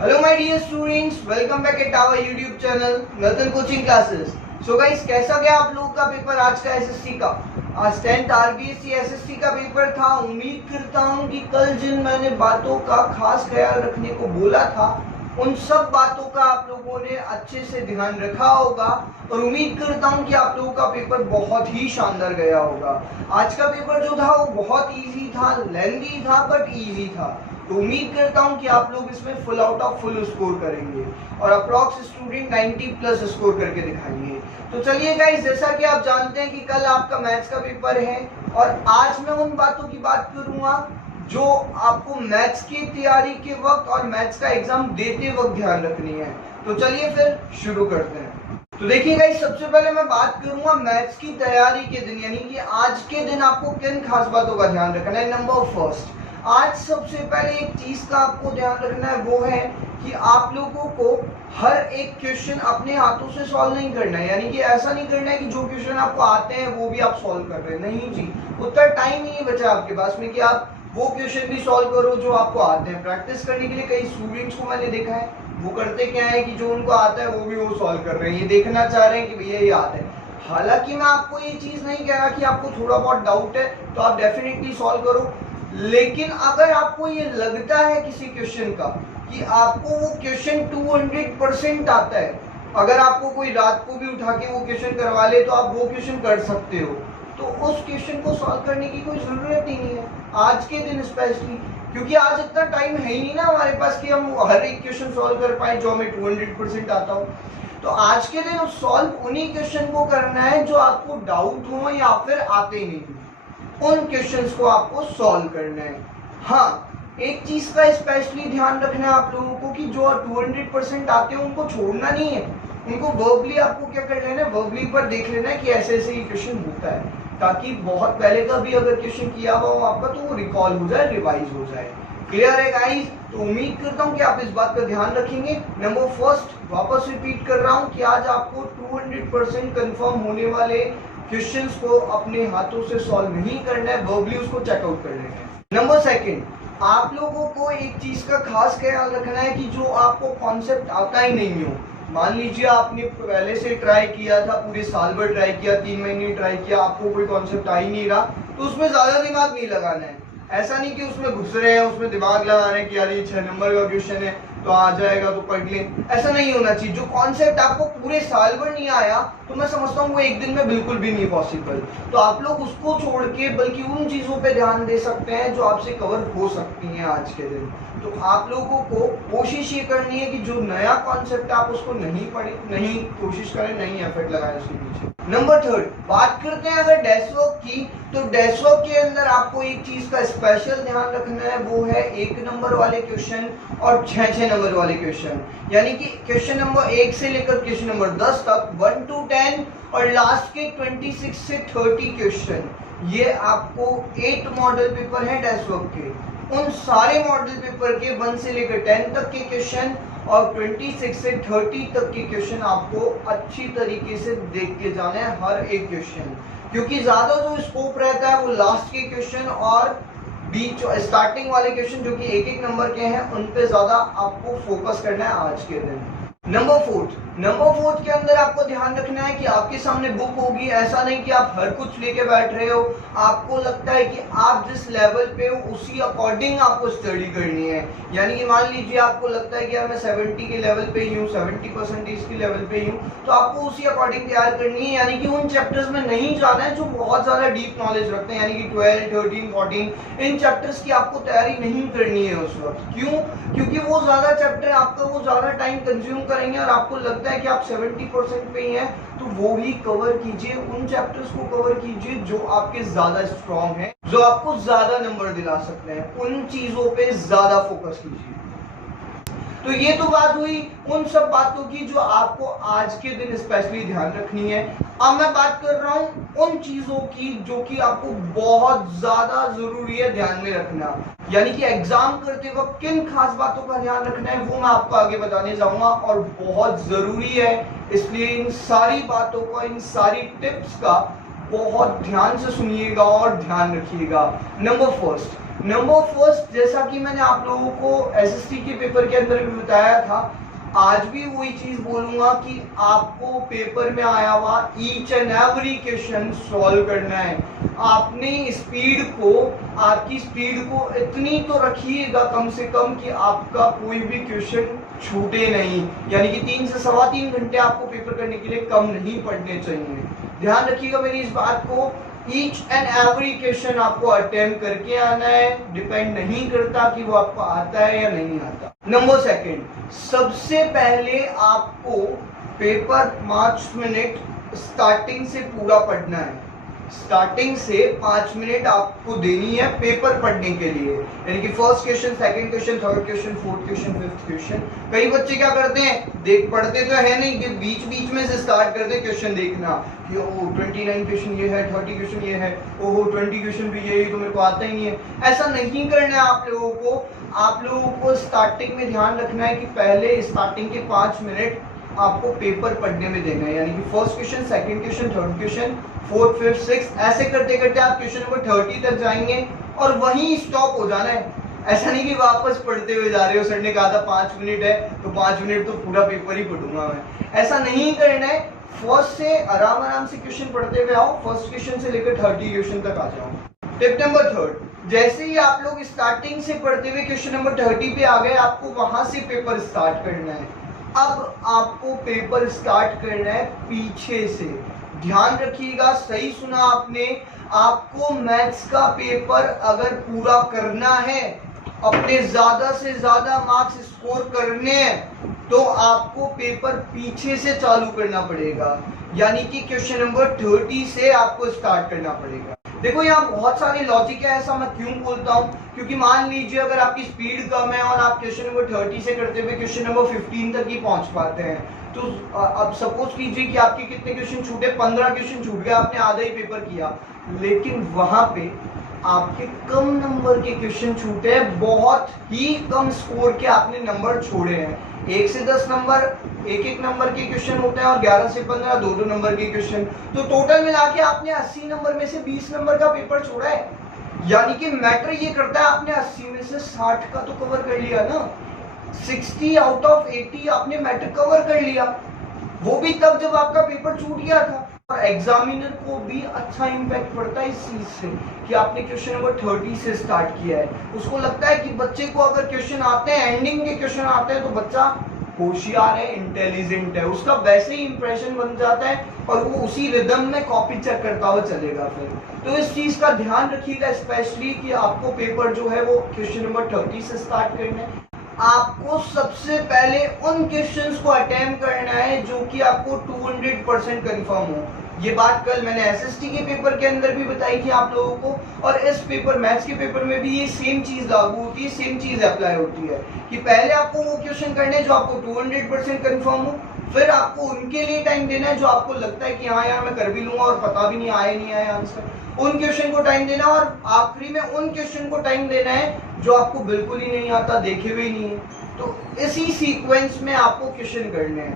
Hello my dear students, welcome back at our YouTube channel Nartan coaching classes. So guys, कैसा गया आप लोगों का पेपर आज का एसएससी का? आज 10th आरबीएससी एसएससी का पेपर था। उम्मीद करता हूं कि कल जिन मैंने बातों का खास ख्याल रखने को बोला था उन सब बातों का आप लोगों ने अच्छे से ध्यान रखा होगा और उम्मीद करता हूं कि आप लोगों का पेपर बहुत ही शानदार गया होगा। आज का पेपर जो था वो बहुत इजी था, लेंथी था बट इजी था। तो उम्मीद करता हूं कि आप लोग इसमें full out of full score करेंगे और अप्रॉक्स स्टूडेंट 90 प्लस स्कोर करके दिखाएंगे। तो चलिए गाइस, जैसा कि आप जानते हैं कि कल आपका मैथ्स का पेपर है और आज मैं उन बातों की बात करूंगा जो आपको मैथ्स की तैयारी के वक्त और मैथ्स का एग्जाम देते वक्त ध्यान रखनी है। तो चलिए फिर शुरू करते हैं। तो देखिए गाइस, सबसे पहले मैं बात करूंगा मैथ्स की तैयारी के दिन, यानी कि आज के दिन आपको किन खास बातों का ध्यान रखना है। नंबर फर्स्ट, आज सबसे पहले एक चीज का आपको ध्यान रखना है, वो है कि आप लोगों को हर एक क्वेश्चन अपने हाथों से सॉल्व नहीं करना है। यानी कि ऐसा नहीं करना है कि जो क्वेश्चन आपको आते हैं वो भी आप सॉल्व कर रहे हैं। नहीं जी, उतना टाइम ही नहीं बचा आपके पास में कि आप वो क्वेश्चन भी सॉल्व करो जो आपको आते हैं। प्रैक्टिस करने के लिए कई स्टूडेंट्स को मैंने देखा है, वो करते क्या है कि जो उनको आता है वो भी वो सॉल्व कर रहे हैं, ये देखना चाह रहे हैं कि भैया ये आता है। हालांकि मैं आपको ये चीज नहीं कह रहा कि आपको थोड़ा बहुत डाउट है तो आप डेफिनेटली सॉल्व करो, लेकिन अगर आपको ये लगता है किसी क्वेश्चन का कि आपको वो क्वेश्चन 200% आता है, अगर आपको कोई रात को भी उठा के वो क्वेश्चन करवा ले तो आप वो क्वेश्चन कर सकते हो, तो उस क्वेश्चन को सॉल्व करने की कोई जरूरत ही नहीं है आज के दिन स्पेशली, क्योंकि आज इतना टाइम है ही नहीं ना हमारे पास कि हम हर एक क्वेश्चन सॉल्व कर पाए जो हमें 200% आता हो। तो आज के दिन सॉल्व उन्हीं क्वेश्चन को करना है जो आपको डाउट हो या फिर आते ही नहीं, उन क्वेश्चंस को आपको सॉल्व करना है। हाँ, एक चीज का स्पेशली ध्यान रखना है आप लोगों को कि जो 200% आते हैं उनको छोड़ना नहीं है, उनको वर्बली आपको क्या कर लेना है, वर्बली पर देख लेना है कि ऐसे ऐसे ही क्वेश्चन होता है, ताकि बहुत पहले का भी अगर क्वेश्चन किया हुआ हो आपका तो वो रिकॉल हो जाए, रिवाइज हो जाए। क्लियर है गाइस? तो उम्मीद करता हूँ कि आप इस बात का ध्यान रखेंगे। नंबर फर्स्ट, वापस रिपीट कर रहा हूँ कि आज आपको 200% कंफर्म होने वाले क्वेश्चंस को अपने हाथों से सॉल्व नहीं करना है, वर्बली उसको चेकआउट कर लेना है। नंबर सेकंड, आप लोगों को एक चीज का खास ख्याल रखना है कि जो आपको कॉन्सेप्ट आता ही नहीं हो, मान लीजिए आपने पहले से ट्राई किया था, पूरे साल भर ट्राई किया, 3 महीने ट्राई किया, आपको कोई कॉन्सेप्ट आ ही नहीं रहा, तो उसमें ज्यादा दिमाग नहीं लगाना है। ऐसा नहीं कि उसमें घुस रहे हैं, उसमें दिमाग लगा रहे हैं कि यार ये 6 नंबर का क्वेश्चन है तो आ जाएगा तो पढ़ लें, ऐसा नहीं होना चाहिए। जो कॉन्सेप्ट आपको पूरे साल भर नहीं आया तो मैं समझता हूँ वो एक दिन में बिल्कुल भी नहीं पॉसिबल, तो आप लोग उसको छोड़ के बल्कि उन चीजों पे ध्यान दे सकते हैं जो आपसे कवर हो सकती हैं आज के दिन। तो आप लोगों को कोशिश ये करनी है कि जो नया कॉन्सेप्ट आप उसको नहीं पढ़े, नहीं कोशिश करें, नहीं एफर्ट लगाएं उसके पीछे। नंबर थर्ड, बात करते हैं अगर डेस्क वर्क की, तो डेस्क वर्क के अंदर आपको एक चीज का स्पेशल ध्यान रखना है, वो है 1 नंबर वाले क्वेश्चन और 6 नंबर वाले क्वेश्चन। यानी कि क्वेश्चन नंबर 1 से लेकर क्वेश्चन नंबर 10 तक 1 to 10 और लास्ट के 26 से 30 क्वेश्चन, ये आपको 8 मॉडल पेपर है डेस्क वर्क के। उन सारे मॉडल पेपर के 1 से लेकर 10 तक के क्वेश्चन और 26 से 30 तक के क्वेश्चन आपको अच्छी तरीके से देख के जाना है हर एक क्वेश्चन, क्योंकि ज्यादा जो स्कोप रहता है वो लास्ट के क्वेश्चन और बीच स्टार्टिंग वाले क्वेश्चन जो कि 1-1 नंबर के हैं उन पे ज्यादा आपको फोकस करना है आज के दिन। नंबर फोर्थ के अंदर आपको ध्यान रखना है कि आपके सामने बुक होगी, ऐसा नहीं कि आप हर कुछ लेके बैठ रहे हो, आपको लगता है कि आप जिस लेवल पे हो उसी अकॉर्डिंग आपको स्टडी करनी है। यानी कि मान लीजिए आपको लगता है कि यार मैं 70 के लेवल पे ही हूँ, 70% के लेवल पे ही हूँ, तो आपको उसी अकॉर्डिंग तैयार करनी है। यानी कि उन चैप्टर्स में नहीं जाना है जो बहुत ज्यादा डीप नॉलेज रखते हैं, यानी कि 12, 13, 14 इन चैप्टर्स की आपको तैयारी नहीं करनी है उस वक्त। क्यों? क्योंकि वो ज्यादा चैप्टर आपका वो ज्यादा टाइम कंज्यूम करेंगे और आपको लगता है कि आप 70% पे ही हैं, तो वो ही कवर कीजिए, उन चैप्टर्स को कवर कीजिए जो आपके ज्यादा स्ट्रॉन्ग हैं, जो आपको ज्यादा नंबर दिला सकते हैं, उन चीजों पे ज्यादा फोकस कीजिए। तो ये तो बात हुई उन सब बातों की जो आपको आज के दिन स्पेशली ध्यान रखनी है। अब मैं बात कर रहा हूं उन चीजों की जो कि आपको बहुत ज्यादा जरूरी है ध्यान में रखना, यानी कि एग्जाम करते वक्त किन खास बातों का ध्यान रखना है वो मैं आपको आगे बताने जाऊंगा और बहुत जरूरी है, इसलिए इन सारी बातों का, इन सारी टिप्स का बहुत ध्यान से सुनिएगा और ध्यान रखिएगा। नंबर फर्स्ट, नंबर फर्स्ट, जैसा कि मैंने आप लोगों को एसएससी के पेपर के अंदर भी बताया था, आज भी वही चीज बोलूंगा कि आपको पेपर में आया हुआ each and every question solve करना है। आपने आपकी स्पीड को इतनी तो रखिएगा कम से कम कि आपका कोई भी क्वेश्चन छूटे नहीं, यानी कि 3 से 3.25 घंटे आपको पेपर करने के लिए कम नहीं पड़ने चाहिए। ध्यान रखिएगा मेरी इस बात को। ईच एंड एवरी क्वेश्चन आपको अटेम्प्ट करके आना है, डिपेंड नहीं करता कि वो आपको आता है या नहीं आता। नंबर सेकंड, सबसे पहले आपको पेपर 5 मिनट स्टार्टिंग से पूरा पढ़ना है। स्टार्टिंग से 5 मिनट आपको देनी है पेपर पढ़ने के लिए, यानी कि first question, second question, third question, fourth question, fifth question. कई बच्चे क्या करते हैं, देख पढ़ते तो है नहीं कि बीच बीच में से स्टार्ट करते हैं क्वेश्चन देखना कि ओह 29 क्वेश्चन ये है, 30 क्वेश्चन ये है, ओह 20 क्वेश्चन भी ये तो मेरे को आता ही नहीं है। ऐसा नहीं करना है आप लोगों को। आप लोगों को स्टार्टिंग में ध्यान रखना है कि पहले स्टार्टिंग के 5 मिनट आपको पेपर पढ़ने में देना है, यानी कि first question, second question, third question, fourth, fifth, six, ऐसे करते करते आप क्वेश्चन नंबर 30 तक जाएंगे और वहीं स्टॉप हो जाना है। ऐसा नहीं कि वापस पढ़ते हुए जा रहे हो, सर ने कहा था 5 मिनट है तो 5 मिनट तो पूरा पेपर ही पढ़ूंगा मैं, ऐसा नहीं करना है। फर्स्ट से आराम से क्वेश्चन पढ़ते हुए आओ, फर्स्ट क्वेश्चन से लेकर 30 क्वेश्चन तक आ जाओ। टिप नंबर थर्ड, जैसे ही आप लोग स्टार्टिंग से पढ़ते हुए क्वेश्चन नंबर 30 पे आ गए, आपको वहां से पेपर स्टार्ट करना है। अब आपको पेपर स्टार्ट करना है पीछे से। ध्यान रखिएगा, सही सुना आपने, आपको मैथ्स का पेपर अगर पूरा करना है, अपने ज्यादा से ज्यादा मार्क्स स्कोर करने हैं, तो आपको पेपर पीछे से चालू करना पड़ेगा, यानी कि क्वेश्चन नंबर 30 से आपको स्टार्ट करना पड़ेगा। देखो यहाँ बहुत सारे लॉजिक है, ऐसा मैं क्यों बोलता हूँ, क्योंकि मान लीजिए अगर आपकी स्पीड कम है और आप क्वेश्चन नंबर 30 से करते हुए क्वेश्चन नंबर 15 तक ही पहुंच पाते हैं, तो अब सपोज कीजिए कि आपके कितने क्वेश्चन छूटे, 15 क्वेश्चन छूट गए, आपने आधा ही पेपर किया, लेकिन वहां पे आपके कम नंबर के क्वेश्चन छूटे हैं, बहुत ही कम स्कोर के आपने नंबर छोड़े हैं। 1 से 10 नंबर, एक नंबर के क्वेश्चन होते हैं और 11 से 15 2 नंबर के क्वेश्चन, तो टोटल मिला के आपने 80 नंबर में से 20 नंबर का पेपर छोड़ा है। यानी कि मैटर ये करता है, आपने 80 में से 60 का तो कवर कर लिया ना, 60 आउट ऑफ 80 आपने मैटर कवर कर लिया, वो भी तब जब आपका पेपर छूट गया था। और एग्जामिनर को भी अच्छा इंपैक्ट पड़ता है इस चीज से कि आपने क्वेश्चन नंबर 30 से स्टार्ट किया है। उसको लगता है कि बच्चे को अगर क्वेश्चन आते हैं, एंडिंग के क्वेश्चन आते हैं, तो बच्चा होशियार है, इंटेलिजेंट है, उसका वैसे ही इंप्रेशन बन जाता है और वो उसी रिदम में कॉपी चेक करता हुआ चलेगा फिर। तो इस चीज का ध्यान रखिएगा स्पेशली कि आपको पेपर जो है वो क्वेश्चन नंबर 30 से स्टार्ट करना है। आपको सबसे पहले उन क्वेश्चंस को अटेम्प्ट करना है जो कि आपको 200% कंफर्म हो। ये बात कल मैंने एसएसटी के पेपर के अंदर भी बताई थी आप लोगों को, और इस पेपर मैथ्स के पेपर में भी ये सेम चीज लागू होती है, सेम चीज अप्लाई होती है कि पहले आपको वो क्वेश्चन करने हैं जो आपको 200% कंफर्म हो, फिर आपको उनके लिए टाइम देना है जो आपको लगता है कि हाँ यार मैं कर भी लूंगा और पता भी नहीं आया आंसर, उन क्वेश्चन को टाइम देना, और आखिरी में उन क्वेश्चन को टाइम देना है जो आपको बिल्कुल ही नहीं आता, देखे हुए ही नहीं है। तो इसी सीक्वेंस में आपको क्वेश्चन करने हैं।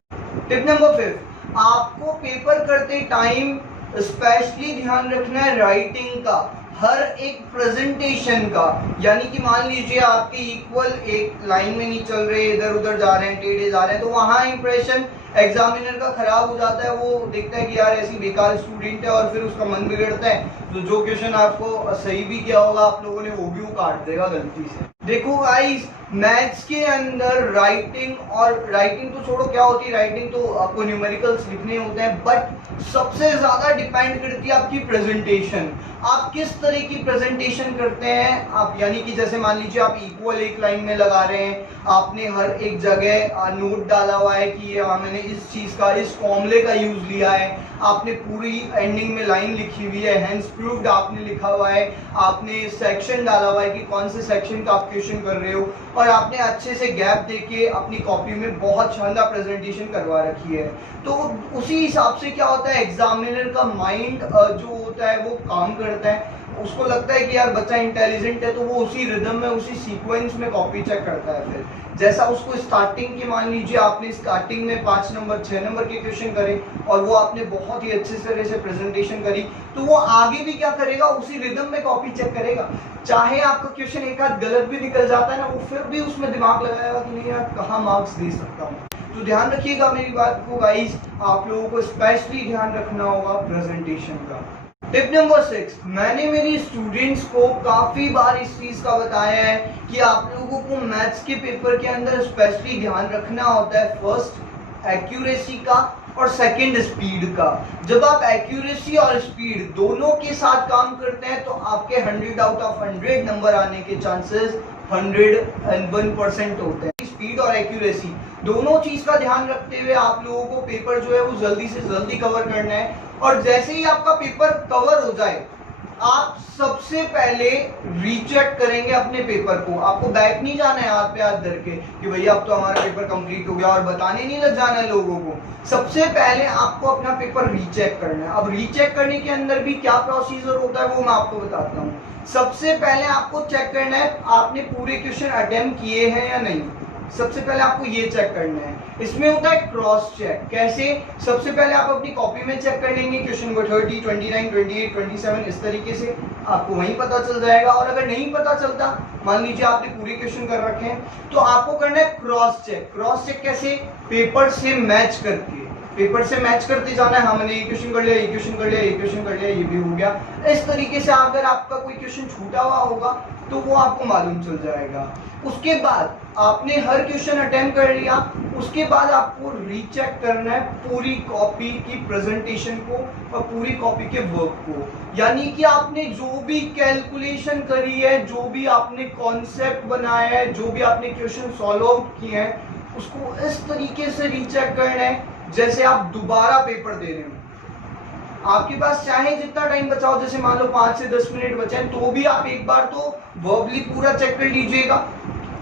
टिप नंबर 5, आपको पेपर करते टाइम स्पेशली ध्यान रखना है राइटिंग का, हर एक प्रेजेंटेशन का। यानी कि मान लीजिए आपके इक्वल एक लाइन में नहीं चल रहे, इधर उधर जा रहे हैं, टेढ़े जा रहे हैं, तो वहां इंप्रेशन एग्जामिनर का खराब हो जाता है। वो देखता है कि यार ऐसी बेकार स्टूडेंट है और फिर उसका मन बिगड़ता है, तो जो क्वेश्चन आपको सही भी किया होगा आप लोगों ने, वो भी वो काट देगा गलती से। देखो गाइस, मैथ्स के अंदर राइटिंग, और राइटिंग तो छोड़ो क्या होती है, राइटिंग तो आपको न्यूमेरिकल्स लिखने होते हैं, बट सबसे ज्यादा डिपेंड करती है आपकी प्रेजेंटेशन। आप किस तरह की प्रेजेंटेशन करते हैं आप, यानी कि जैसे मान लीजिए आप इक्वल एक लाइन में लगा रहे हैं, आपने हर एक जगह नोट डाला हुआ है कि मैंने इस चीज का, इस फॉर्मूले का यूज लिया है, आपने पूरी एंडिंग में लाइन लिखी हुई है, हेंस प्रूव्ड आपने लिखा हुआ है, आपने सेक्शन डाला हुआ है कि कौन से सेक्शन का आप क्वेश्चन कर रहे हो, और आपने अच्छे से गैप देके अपनी कॉपी में बहुत शानदार प्रेजेंटेशन करवा रखी है। तो उसी हिसाब से क्या होता है, एग्जामिनर का माइंड जो होता है वो काम करता है, उसको लगता है कि यार बच्चा इंटेलिजेंट है, तो वो उसी रिदम में, उसी सीक्वेंस में कॉपी चेक करता है। फिर जैसा उसको स्टार्टिंग की, मान लीजिए आपने स्टार्टिंग में 5 नंबर 6 नंबर के क्वेश्चन करे और वो आपने बहुत ही अच्छे तरह से प्रेजेंटेशन करी, तो वो आगे भी क्या करेगा, उसी रिदम में कॉपी चेक करेगा। चाहे आपका क्वेश्चन एक आध गलत भी निकल जाता है ना, वो फिर भी उसमें दिमाग लगाएगा कि नहीं यार कहाँ मार्क्स दे सकता हूँ। तो ध्यान रखिएगा मेरी बात को गाइस, आप लोगों को स्पेशली ध्यान रखना होगा प्रेजेंटेशन का। टिप नंबर 6, मैंने मेरी स्टूडेंट्स को काफी बार इस चीज का बताया है कि आप लोगों को मैथ्स के पेपर के अंदर स्पेशली ध्यान रखना होता है फर्स्ट एक्यूरेसी का और सेकंड स्पीड का। जब आप एक्यूरेसी और स्पीड दोनों के साथ काम करते हैं तो आपके 100 आउट ऑफ 100 नंबर आने के चांसेस 101% होते हैं। स्पीड और एक्यूरेसी दोनों चीज का ध्यान रखते हुए आप लोगों को पेपर जो है वो जल्दी से जल्दी कवर करना है। और जैसे ही आपका पेपर कवर हो जाए, आप सबसे पहले रीचेक करेंगे अपने पेपर को। आपको बैक नहीं जाना है हाथ पे हाथ धर के कि भैया अब तो हमारा पेपर कंप्लीट हो गया और बताने नहीं लग जाना है लोगों को। सबसे पहले आपको अपना पेपर रीचेक करना है। अब रीचेक करने के अंदर भी क्या प्रोसीजर होता है वो मैं आपको बताता हूँ। सबसे पहले आपको चेक करना है आपने पूरे क्वेश्चन अटेम्प्ट किए हैं या नहीं। सबसे पहले आपको ये चेक करना है। इसमें होता है क्रॉस चेक। कैसे? सबसे पहले आप अपनी कॉपी में चेक कर लेंगे क्वेश्चन को 30, 29, 28, 27 इस तरीके से आपको वहीं पता चल जाएगा। और अगर नहीं पता चलता, मान लीजिए आपने पूरे क्वेश्चन कर रखे हैं, तो आपको करना है क्रॉस चेक। क्रॉस चेक कैसे? पेपर से मैच करके, पेपर से मैच करते जाना है। हाँ मैंने ये क्वेश्चन कर लिया, ये क्वेश्चन कर लिया, ये क्वेश्चन कर लिया, ये भी हो गया। इस तरीके से अगर आपका कोई क्वेश्चन छूटा हुआ होगा तो वो आपको मालूम चल जाएगा। उसके बाद आपने हर क्वेश्चन अटेम्प्ट कर लिया, उसके बाद आपको रीचेक करना है पूरी कॉपी की प्रेजेंटेशन को और पूरी कॉपी के वर्क को। यानी कि आपने जो भी कैलकुलेशन करी है, जो भी आपने कॉन्सेप्ट बनाया है, जो भी आपने क्वेश्चन सॉल्व आउट किए हैं, उसको इस तरीके से रीचेक करना है जैसे आप दोबारा पेपर दे रहे हो। आपके पास चाहे जितना टाइम बचाओ, जैसे मान लो 5 से 10 मिनट बचे हैं, तो भी आप एक बार तो वर्बली पूरा चेक कर लीजिएगा।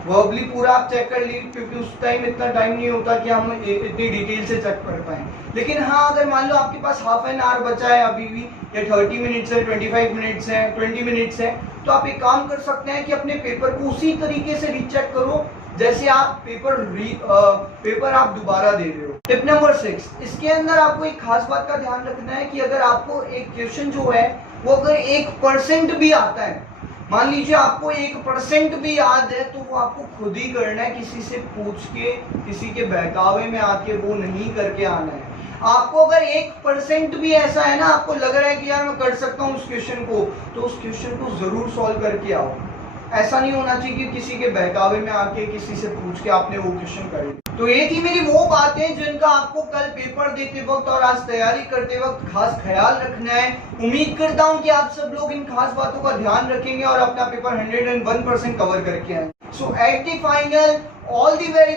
वर्बली पूरा आप चेक कर लीजिए, क्योंकि उस टाइम इतना टाइम नहीं होता कि हम इतनी डिटेल से चेक कर पाए। लेकिन हाँ, अगर मान लो आपके पास हाफ एन आवर बचा है अभी भी, या 30 मिनट्स है, 25 मिनट्स है, 20 मिनट्स है, तो आप एक काम कर सकते हैं कि अपने पेपर को उसी तरीके से रीचेक करो जैसे आप पेपर आप दोबारा दे रहे हो। टिप नंबर 6, इसके अंदर आपको एक खास बात का ध्यान रखना है कि अगर आपको एक क्वेश्चन जो है वो अगर 1% भी आता है, मान लीजिए आपको 1% भी याद है, तो वो आपको खुद ही करना है, किसी से पूछ के, किसी के बहकावे में आके वो नहीं करके आना है। आपको अगर 1% भी ऐसा है ना, आपको लग रहा है कि यार मैं कर सकता हूँ उस क्वेश्चन को, तो उस क्वेश्चन को जरूर सॉल्व करके आओ। ऐसा नहीं होना चाहिए कि किसी के बहकावे में आके, किसी से पूछ के आपने वो क्वेश्चन कर लिया। तो ये थी मेरी वो बातें जिनका आपको कल पेपर देते वक्त और आज तैयारी करते वक्त खास ख्याल रखना है। उम्मीद करता हूँ कि आप सब लोग इन खास बातों का ध्यान रखेंगे और अपना पेपर 101% कवर करके आएंगे। So at the final, all the very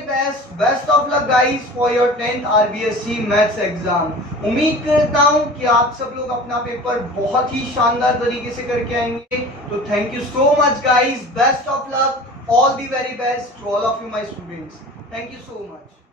best of luck guys for your 10th RBSC Maths exam। उम्मीद करता हूँ कि आप सब लोग अपना पेपर बहुत ही शानदार तरीके से करके आएंगे। तो thank you so much guys, best of luck, all the very best to all of you my students। Thank you so much।